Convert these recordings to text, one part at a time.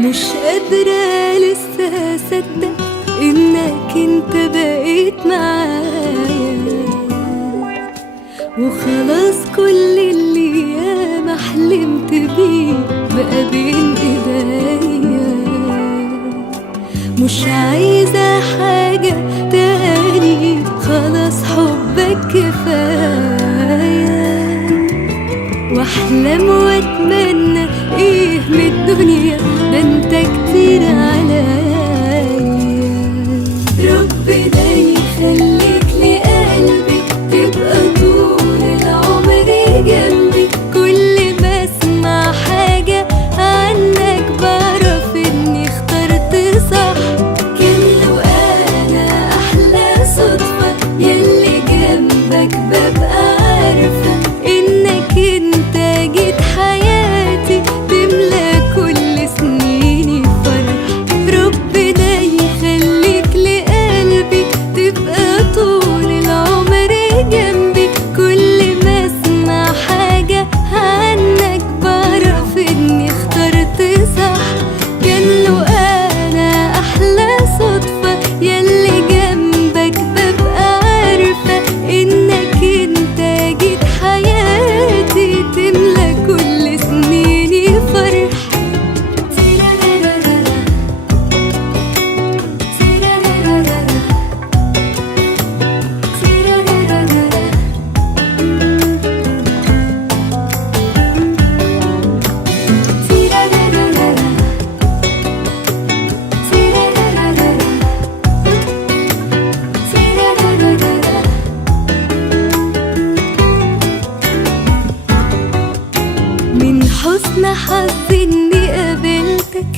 مش قادرة لسه أصدق إنك انت بقيت معايا، وخلاص كل اللي ياما حلمت بيه بقى بين ايديا. مش عايزة حاجة تاني، خلاص حبك كفاية. واحلم واتمنى ايه من الدنيا، ده انت كتير عليا. ربنا يخليك لقلبي، تبقى طول العمر جنبي. كل ما اسمع حاجة عنك بعرف اني اخترت صح. كان لو انا احلى صدفة يلي جنبك ببقى عارفة انك انت جيت حياتي، تملى كل سنيني فرح. ربنا يخليك لقلبي، تبقى طول العمر جنبي. كل ما اسمع حاجة عنك بعرف اني اخترت صح. كان لو انا احلى صدفة يلي جنبك ببقى عارفة انك انت جيت حياتي، تملى كل سنيني فرح. من حسن حظي اني قابلتك،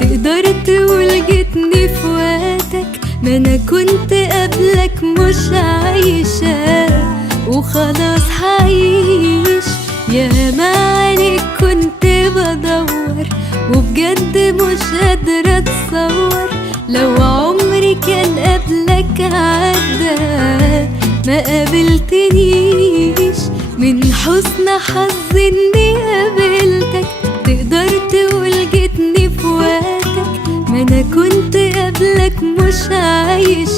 تقدر تقول جيتني في وقتك. ما انا كنت قبلك مش عايشة، وخلاص هعيش. ياما عليك كنت بدور، وبجد مش قادرة اتصور لو عمري كان قبلك عدى ما قابلتنيش. من حسن حظي اني قابلتك، تقدر تقول جيتني في وقتك. ما انا كنت قبلك مش عايش،